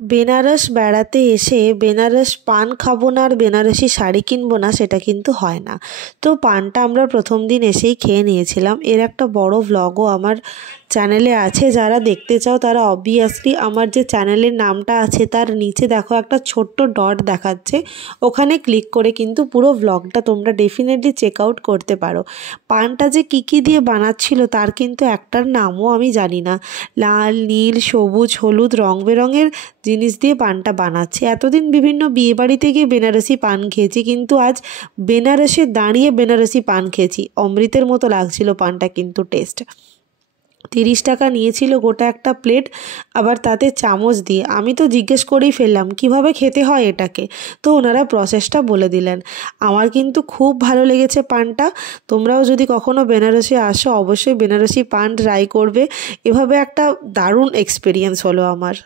বেনারস বেড়াতে এসে বেনারস পান খাবো না আর বেনারসি শাড়ি কিনবো না সেটা কিন্তু হয় না। তো পানটা আমরা প্রথম দিন এসেই খেয়ে নিয়েছিলাম। এর একটা বড় ভ্লগও আমার চ্যানেলে আছে, যারা দেখতে চাও তারা অবভিয়াসলি আমার যে চ্যানেলের নামটা আছে তার নিচে দেখো একটা ছোট্ট ডট দেখাচ্ছে, ওখানে ক্লিক করে কিন্তু পুরো ভ্লগটা তোমরা ডেফিনেটলি চেক আউট করতে পারো। পানটা যে কী দিয়ে বানাচ্ছিল তার কিন্তু একটার নামও আমি জানি না। লাল, নীল, সবুজ, হলুদ রং বেরঙের জিনিস দিয়ে পানটা বানাচ্ছে। এতদিন বিভিন্ন বিয়েবাড়িতে গিয়ে বেনারসি পান খেয়েছি, কিন্তু আজ বেনারসে দাঁড়িয়ে বেনারসি পান খেয়েছি। অমৃতের মতো লাগছিল পানটা, কিন্তু টেস্ট 30 টাকা নিয়েছিল গোটা একটা প্লেট, আবার তাতে চামচ দিয়ে। আমি তো জিজ্ঞেস করেই ফেললাম কিভাবে খেতে হয় এটাকে, তো ওনারা প্রসেসটা বলে দিলেন। আমার কিন্তু খুব ভালো লেগেছে পানটা। তোমরাও যদি কখনো বেনারসে আসো অবশ্যই বেনারসি পান ট্রাই করবে। এভাবে একটা দারুণ এক্সপিরিয়েন্স হলো আমার।